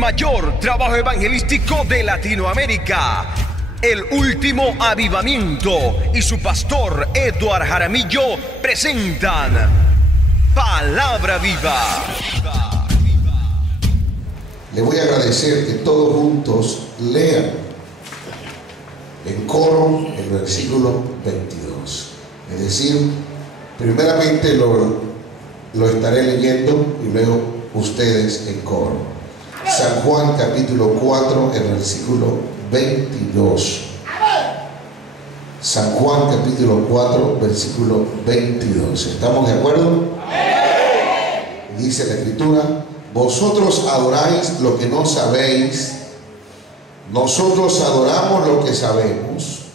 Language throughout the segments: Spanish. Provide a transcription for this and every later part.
mayor trabajo evangelístico de Latinoamérica, El Último Avivamiento y su pastor Edward Jaramillo presentan Palabra Viva. Le voy a agradecer que todos juntos lean en coro el versículo 22. Es decir, primeramente lo estaré leyendo y luego ustedes en coro. San Juan capítulo 4, el versículo 22. San Juan capítulo 4, versículo 22. ¿Estamos de acuerdo? Dice la Escritura: vosotros adoráis lo que no sabéis, nosotros adoramos lo que sabemos,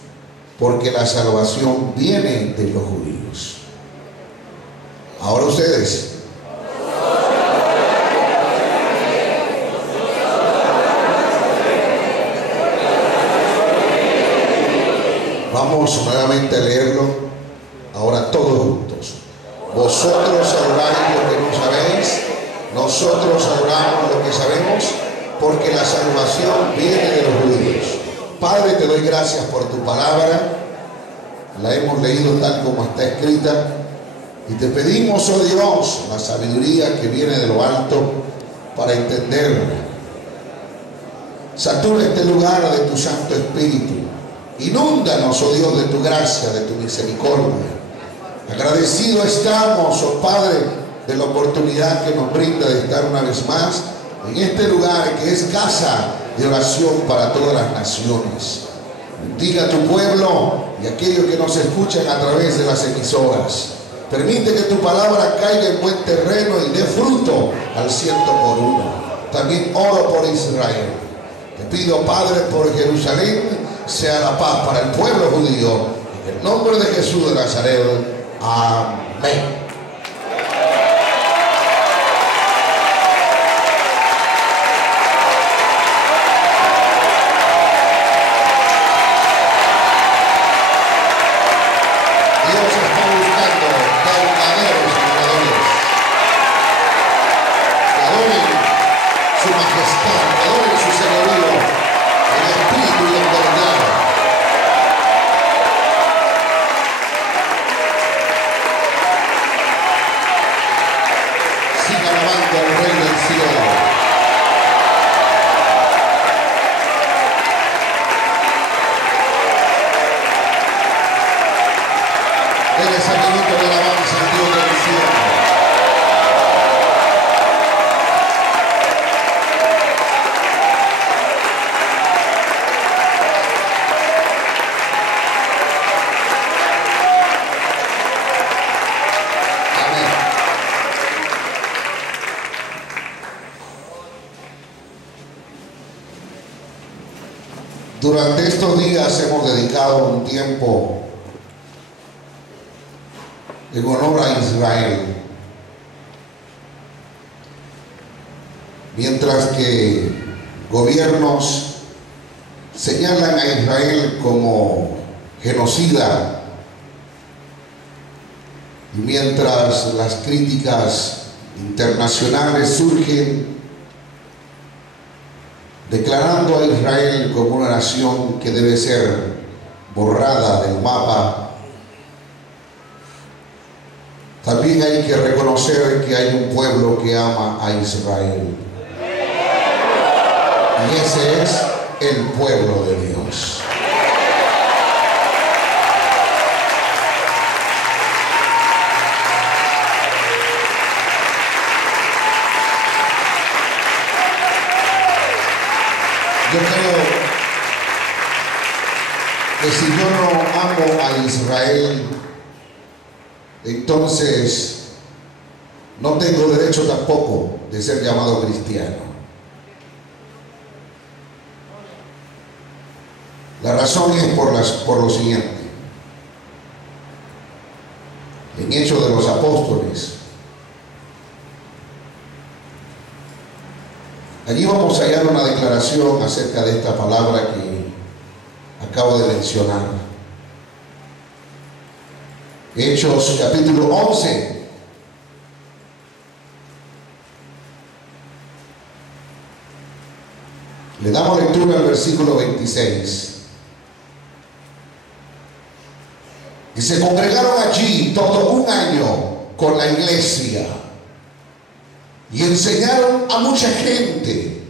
porque la salvación viene de los judíos. Ahora ustedes. Vamos nuevamente a leerlo, ahora todos juntos. Vosotros adoráis lo que no sabéis, nosotros adoramos lo que sabemos, porque la salvación viene de los judíos. Padre, te doy gracias por tu palabra. La hemos leído tal como está escrita. Y te pedimos, oh Dios, la sabiduría que viene de lo alto para entenderla. Satura este lugar de tu Santo Espíritu. Inúndanos, oh Dios, de tu gracia, de tu misericordia. Agradecido estamos, oh Padre, de la oportunidad que nos brinda de estar una vez más en este lugar que es casa de oración para todas las naciones. Bendiga a tu pueblo y aquellos que nos escuchan a través de las emisoras. Permite que tu palabra caiga en buen terreno y dé fruto al 100%. También oro por Israel. Te pido, Padre, por Jerusalén, sea la paz para el pueblo judío. En el nombre de Jesús de Nazaret. Amén. Durante estos días hemos dedicado un tiempo en honor a Israel. Mientras que gobiernos señalan a Israel como genocida, y mientras las críticas internacionales surgen declarando a Israel como una nación que debe ser borrada del mapa, también hay que reconocer que hay un pueblo que ama a Israel. Y ese es el pueblo de Dios. Yo creo que si yo no amo a Israel, entonces no tengo derecho tampoco de ser llamado cristiano. La razón es por lo siguiente. En Hechos de los Apóstoles, allí vamos a hallar una declaración acerca de esta palabra que acabo de mencionar. Hechos capítulo 11. Le damos lectura al versículo 26. Y se congregaron allí todo un año con la iglesia y enseñaron a mucha gente,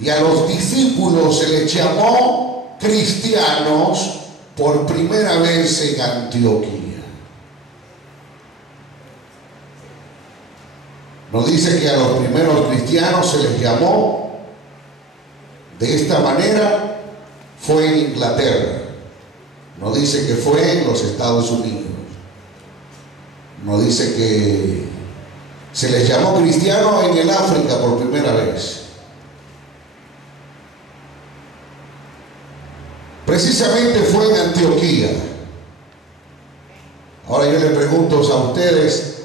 y a los discípulos se les llamó cristianos por primera vez en Antioquía. Nos dice que a los primeros cristianos se les llamó de esta manera, fue en Inglaterra. No dice que fue en los Estados Unidos. No dice que se les llamó cristianos en el África por primera vez. Precisamente fue en Antioquía. Ahora yo le pregunto a ustedes,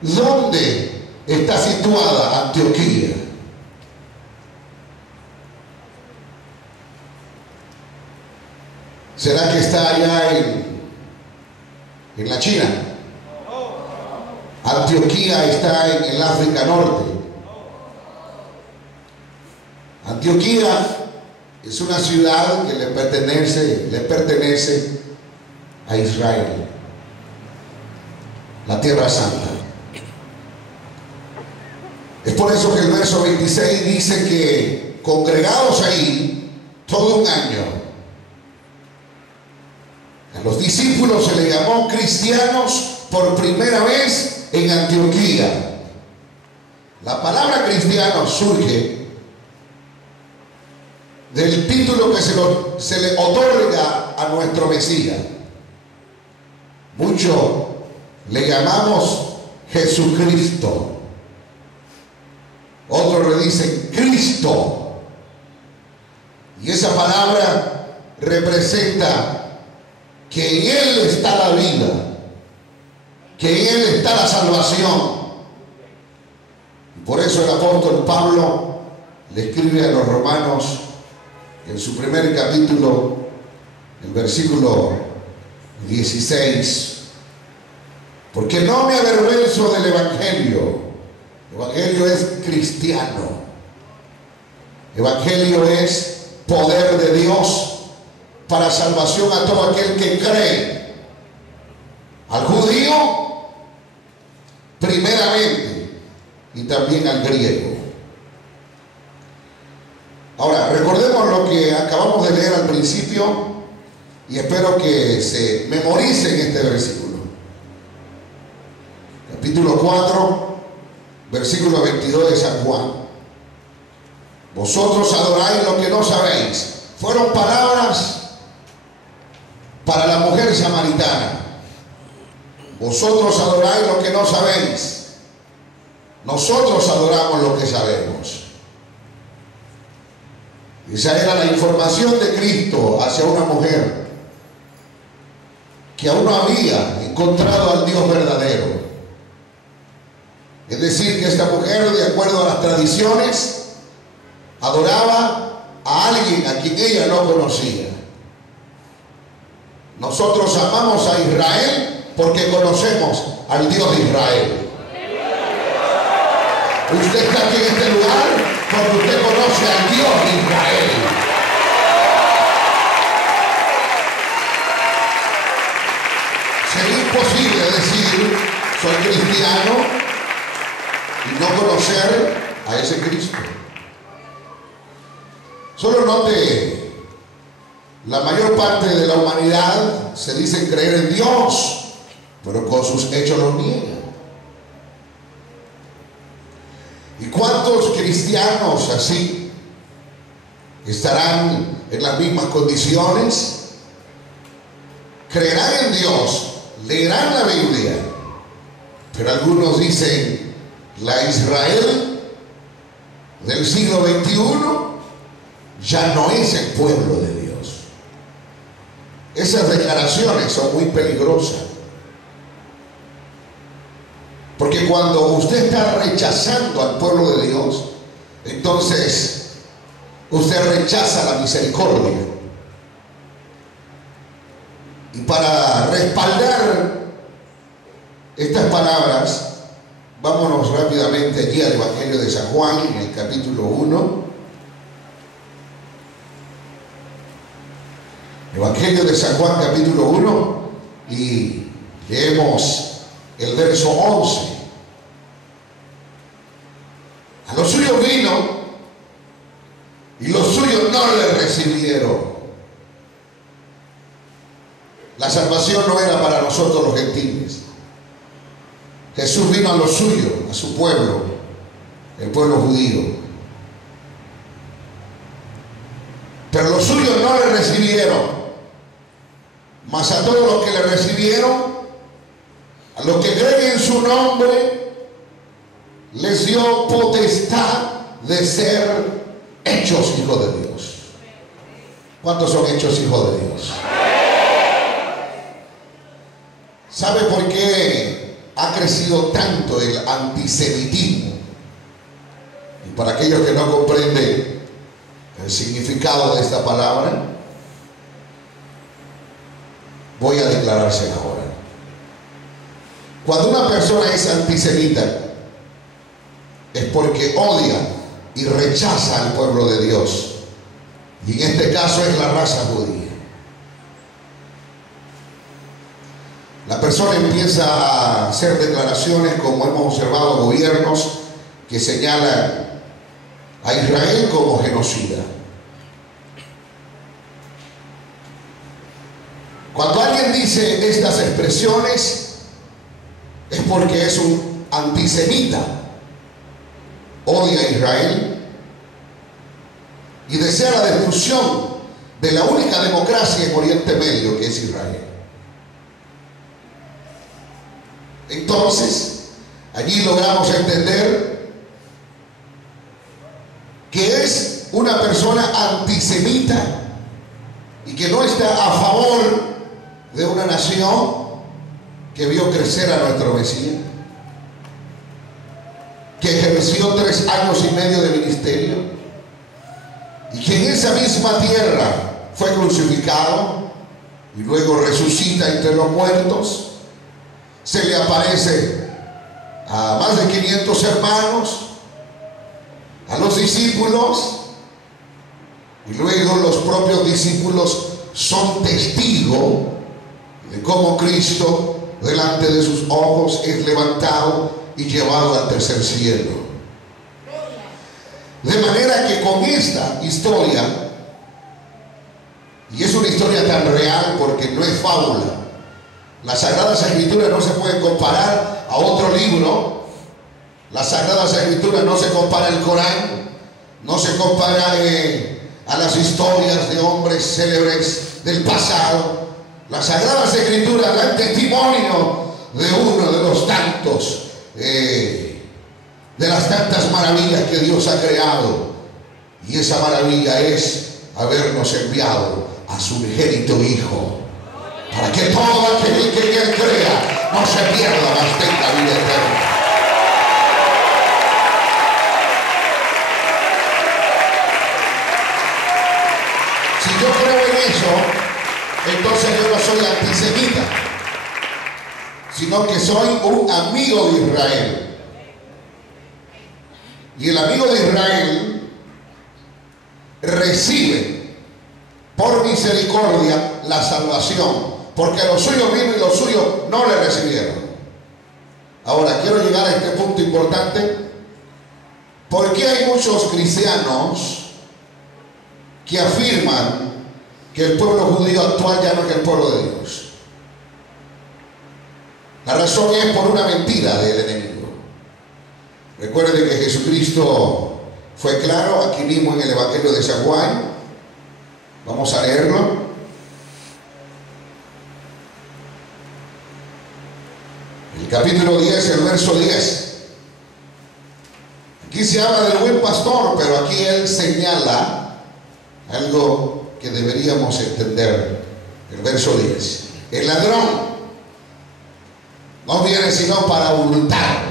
¿dónde está situada Antioquía? ¿Será que está allá en la China? Antioquía está en el África Norte. Antioquía es una ciudad que le pertenece a Israel, la Tierra Santa. Es por eso que el verso 26 dice que congregados ahí todo un año, a los discípulos se les llamó cristianos por primera vez en Antioquía. La palabra cristiano surge del título que se le otorga a nuestro Mesías. Muchos le llamamos Jesucristo, otros le dicen Cristo, y esa palabra representa que en Él está la vida, que en Él está la salvación. Por eso el apóstol Pablo le escribe a los romanos en su primer capítulo, el versículo 16, porque no me avergüenzo del Evangelio. Evangelio es cristiano. Evangelio es poder de Dios para salvación a todo aquel que cree, al judío primeramente y también al griego. Ahora, recordemos lo que acabamos de leer al principio y espero que se memoricen este versículo. Capítulo 4, versículo 22 de San Juan. Vosotros adoráis lo que no sabéis. Fueron palabras para la mujer samaritana. Vosotros adoráis lo que no sabéis. Nosotros adoramos lo que sabemos. Esa era la información de Cristo hacia una mujer que aún no había encontrado al Dios verdadero. Es decir, que esta mujer, de acuerdo a las tradiciones, adoraba a alguien a quien ella no conocía. Nosotros amamos a Israel porque conocemos al Dios de Israel. Usted está aquí en este lugar porque usted conoce al Dios de Israel. Sería imposible decir soy cristiano y no conocer a ese Cristo. Solo note, la mayor parte de la humanidad se dice creer en Dios, pero con sus hechos lo niegan. ¿Y cuántos cristianos así estarán en las mismas condiciones? Creerán en Dios, leerán la Biblia, pero algunos dicen la Israel del siglo XXI ya no es el pueblo de Dios. Esas declaraciones son muy peligrosas, porque cuando usted está rechazando al pueblo de Dios, entonces usted rechaza la misericordia. Y para respaldar estas palabras, Vámonos rápidamente allí al Evangelio de San Juan, en el capítulo 1. Evangelio de San Juan, capítulo 1, y leemos el verso 11. A los suyos vino, y los suyos no le recibieron. La salvación no era para nosotros los gentiles. Jesús vino a los suyos, a su pueblo, el pueblo judío. Pero los suyos no le recibieron. Mas a todos los que le recibieron, a los que creen en su nombre, les dio potestad de ser hechos hijos de Dios. ¿Cuántos son hechos hijos de Dios? ¿Sabe por qué ha crecido tanto el antisemitismo? Y para aquellos que no comprenden el significado de esta palabra, voy a declararse ahora. Cuando una persona es antisemita, es porque odia y rechaza al pueblo de Dios. Y en este caso es la raza judía. La persona empieza a hacer declaraciones, como hemos observado, gobiernos que señalan a Israel como genocida. Cuando alguien dice estas expresiones, es porque es un antisemita, odia a Israel y desea la destrucción de la única democracia en Oriente Medio, que es Israel. Entonces, allí logramos entender que es una persona antisemita y que no está a favor de una nación que vio crecer a nuestro Mesías, que ejerció 3 años y medio de ministerio y que en esa misma tierra fue crucificado y luego resucita entre los muertos. Se le aparece a más de 500 hermanos, a los discípulos, y luego los propios discípulos son testigos de cómo Cristo delante de sus ojos es levantado y llevado al tercer cielo. De manera que con esta historia, y es una historia tan real porque no es fábula, las Sagradas Escrituras no se pueden comparar a otro libro. Las Sagradas Escrituras no se compara al Corán, no se compara a las historias de hombres célebres del pasado. Las Sagradas Escrituras dan testimonio de uno de los tantos, de las tantas maravillas que Dios ha creado. Y esa maravilla es habernos enviado a su unigénito Hijo, para que todo aquel que en él crea no se pierda, mas tenga vida eterna. Si yo creo en eso, entonces yo no soy antisemita, sino que soy un amigo de Israel. Y el amigo de Israel recibe por misericordia la salvación, porque los suyos vino y los suyos no le recibieron. Ahora, quiero llegar a este punto importante. ¿Por qué hay muchos cristianos que afirman que el pueblo judío actual ya no es el pueblo de Dios? La razón es por una mentira del enemigo. Recuerden que Jesucristo fue claro aquí mismo en el Evangelio de San Juan. Vamos a leerlo. El capítulo 10, el verso 10. Aquí se habla del buen pastor, pero aquí él señala algo que deberíamos entender. El verso 10. El ladrón no viene sino para hurtar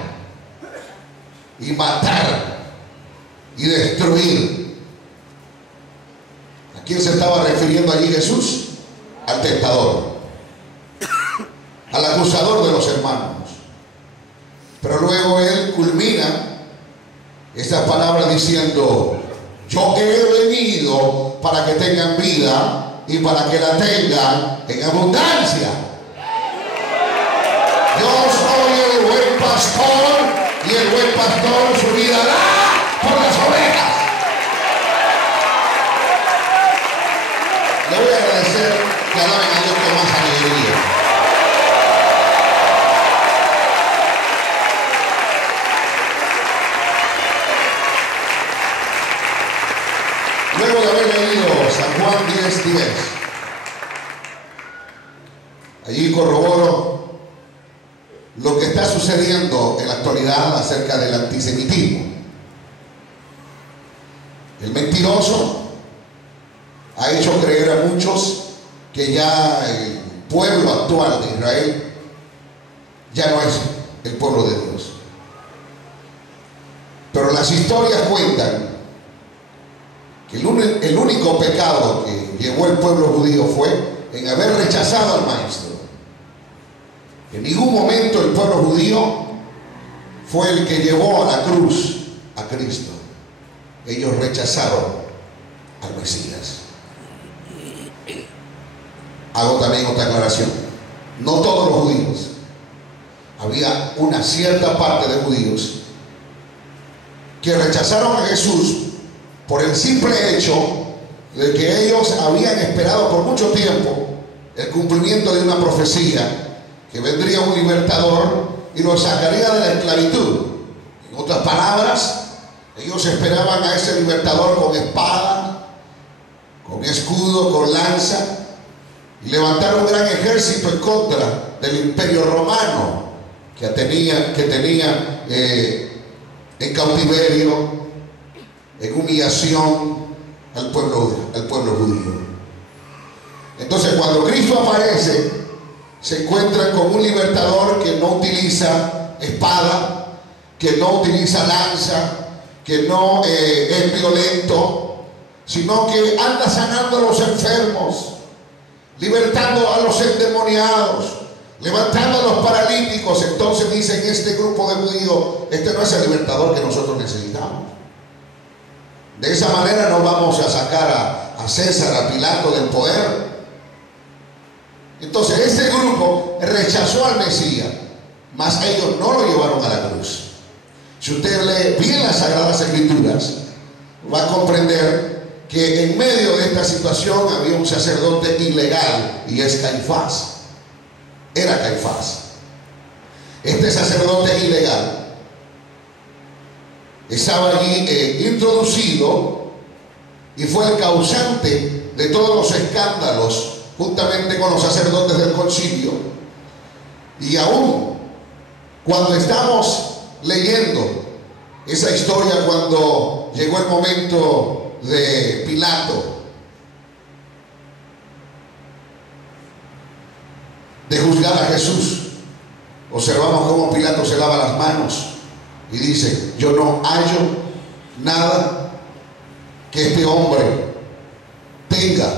y matar y destruir. ¿A quién se estaba refiriendo allí Jesús? Al tentador, al acusador de los hermanos. Pero luego él culmina estas palabras diciendo: yo he venido para que tengan vida y para que la tengan en abundancia. Yo soy el buen pastor y el buen pastor su vida da por las ovejas. Le voy a agradecer que alaben a Dios con más alegría. Luego de haber leído San Juan 10:10, allí corroboro lo que está sucediendo en la actualidad acerca del antisemitismo. El mentiroso ha hecho creer a muchos que ya el pueblo actual de Israel ya no es el pueblo de Dios. Pero las historias cuentan que el único pecado que llevó el pueblo judío fue en haber rechazado al maestro. En ningún momento el pueblo judío fue el que llevó a la cruz a Cristo. Ellos rechazaron al Mesías. Hago también otra aclaración: no todos los judíos. Había una cierta parte de judíos que rechazaron a Jesús por el simple hecho de que ellos habían esperado por mucho tiempo el cumplimiento de una profecía, que vendría un libertador y los sacaría de la esclavitud. En otras palabras, ellos esperaban a ese libertador con espada, con escudo, con lanza, y levantar un gran ejército en contra del imperio romano que tenía en cautiverio, en humillación al pueblo judío. Entonces, cuando Cristo aparece, se encuentran con un libertador que no utiliza espada, que no utiliza lanza, que no es violento, sino que anda sanando a los enfermos, libertando a los endemoniados, levantando a los paralíticos. Entonces dicen este grupo de judíos: este no es el libertador que nosotros necesitamos. De esa manera no vamos a sacar a César, a Pilato del poder. Entonces este grupo rechazó al Mesías, mas ellos no lo llevaron a la cruz. Si usted lee bien las Sagradas Escrituras, va a comprender que en medio de esta situación había un sacerdote ilegal, y es Caifás. Era Caifás. Este sacerdote ilegal estaba allí introducido y fue el causante de todos los escándalos, juntamente con los sacerdotes del concilio. Y aún cuando estamos leyendo esa historia, cuando llegó el momento de Pilato de juzgar a Jesús, observamos cómo Pilato se lava las manos y dice: yo no hallo nada que este hombre tenga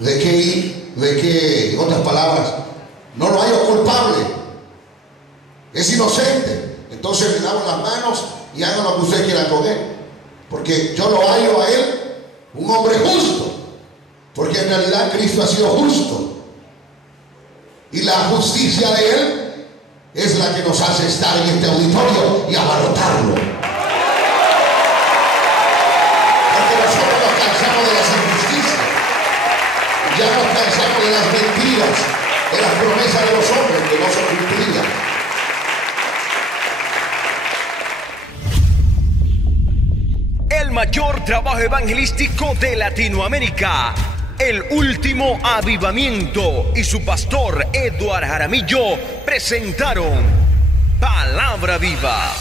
en otras palabras, no lo hallo culpable, es inocente. Entonces le lavo las manos y hagan lo que ustedes quieran con él, porque yo lo hallo a él un hombre justo, porque en realidad Cristo ha sido justo, y la justicia de él es la que nos hace estar en este auditorio y abarrotarlo. Porque nosotros nos cansamos de las injusticias, ya nos cansamos de las mentiras, de las promesas de los hombres que no se cumplían. El mayor trabajo evangelístico de Latinoamérica, El Último Avivamiento, y su pastor Eduard Jaramillo presentaron Palabra Viva.